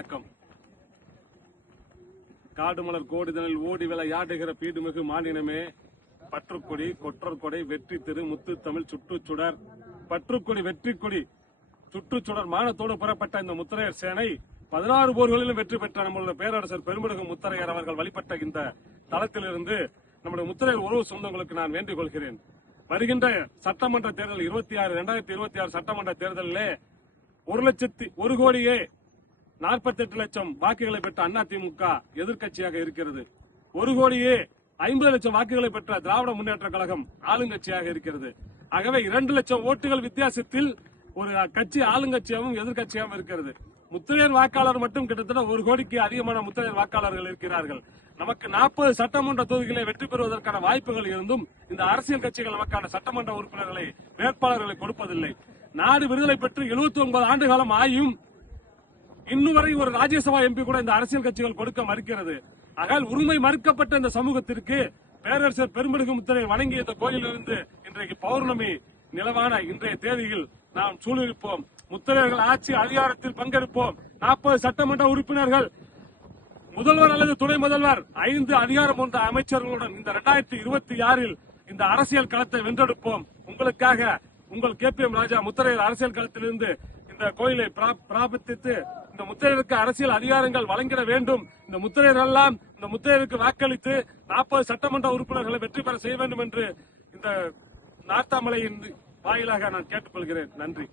வணக்கம். காடு மலர் கோடிதனில் ஓடி விளையாடுகிற பீடுமிகு மாநிலமே, பற்றுக்கொடி கொற்றற்கொடை வெற்றி திரு முத்து தமிழ் சுற்றுச்சுடர், பற்றுக்கொடி வெற்றி கொடி சுற்றுச்சுடர் மானத்தோடு புறப்பட்ட இந்த முத்தரையர் சேனை 16 போர்களிலும் வெற்றி பெற்ற நம்மளுடைய பேரரசர் பெருமிடுகு முத்தரையர் அவர்கள் வழிபட்ட இந்த தளத்திலிருந்து நம்முடைய முத்தரையர் உறவு சொந்தங்களுக்கு நான் வேண்டிக் கொள்கிறேன். வருகின்ற சட்டமன்ற தேர்தல் 2026 சட்டமன்ற தேர்தலிலே 1,01,48,00,000 வாக்குகளை பெற்ற அதிமுக எதிர்க்கட்சியாக இருக்கிறது. 1,50,00,000 வாக்குகளை பெற்ற திராவிட முன்னேற்ற கழகம் ஆளுங்கட்சியாக இருக்கிறது. ஆகவே 2 லட்சம் ஓட்டுகள் வித்தியாசத்தில் ஒரு கட்சி ஆளுங்கட்சியாகவும் எதிர்க்கட்சியாகவும் இருக்கிறது. முத்தரையர் வாக்காளர் மட்டும் கிட்டத்தட்ட 1 கோடிக்கு அதிகமான முத்தரையர் வாக்காளர்கள் இருக்கிறார்கள். நமக்கு 40 சட்டமன்ற தொகுதிகளை வெற்றி பெறுவதற்கான வாய்ப்புகள் இருந்தும் இந்த அரசியல் கட்சிகள் நமக்கான சட்டமன்ற உறுப்பினர்களை வேட்பாளர்களை கொடுப்பதில்லை. நாடு விடுதலை பெற்று 79 ஆண்டு காலம் ஆயும் இன்னும் வரை ஒரு ராஜ்யசபா எம்பி கூட இந்த அரசியல் கட்சிகள் கொடுக்க மறுக்கிறது. ஆக உரிமை மறுக்கப்பட்ட இந்த சமூகத்திற்கு பேரரசர் பெருமிடுகு முத்தரையர் வணங்கிய இந்த கோயிலிருந்து இன்றைக்கு பௌர்ணமி நிலவான இன்றைய தேதியில் நாம் சூழ்நிற்போம். முத்தரையர்கள் ஆட்சி அதிகாரத்தில் பங்கெடுப்போம். 40 சட்டமன்ற உறுப்பினர்கள், முதல்வர் அல்லது துணை முதல்வர், 5 அதிகாரம் கொண்ட அமைச்சர்களுடன் இந்த 2026 இந்த அரசியல் களத்தை வென்றெடுப்போம். உங்களுக்காக உங்கள் KPM ராஜா முத்தரையர் அரசியல் களத்திலிருந்து இந்த கோயிலை பிரார்த்தித்து இந்த முத்தரையருக்கு அரசியல் அதிகாரங்கள் வழங்கிட வேண்டும். இந்த முத்தரையர் எல்லாம் இந்த முத்தரையருக்கு வாக்களித்து 40 சட்டமன்ற உறுப்பினர்களை வெற்றி பெற செய்ய வேண்டும் என்று இந்த நார்த்தாமலையின் வாயிலாக நான் கேட்டுக்கொள்கிறேன். நன்றி.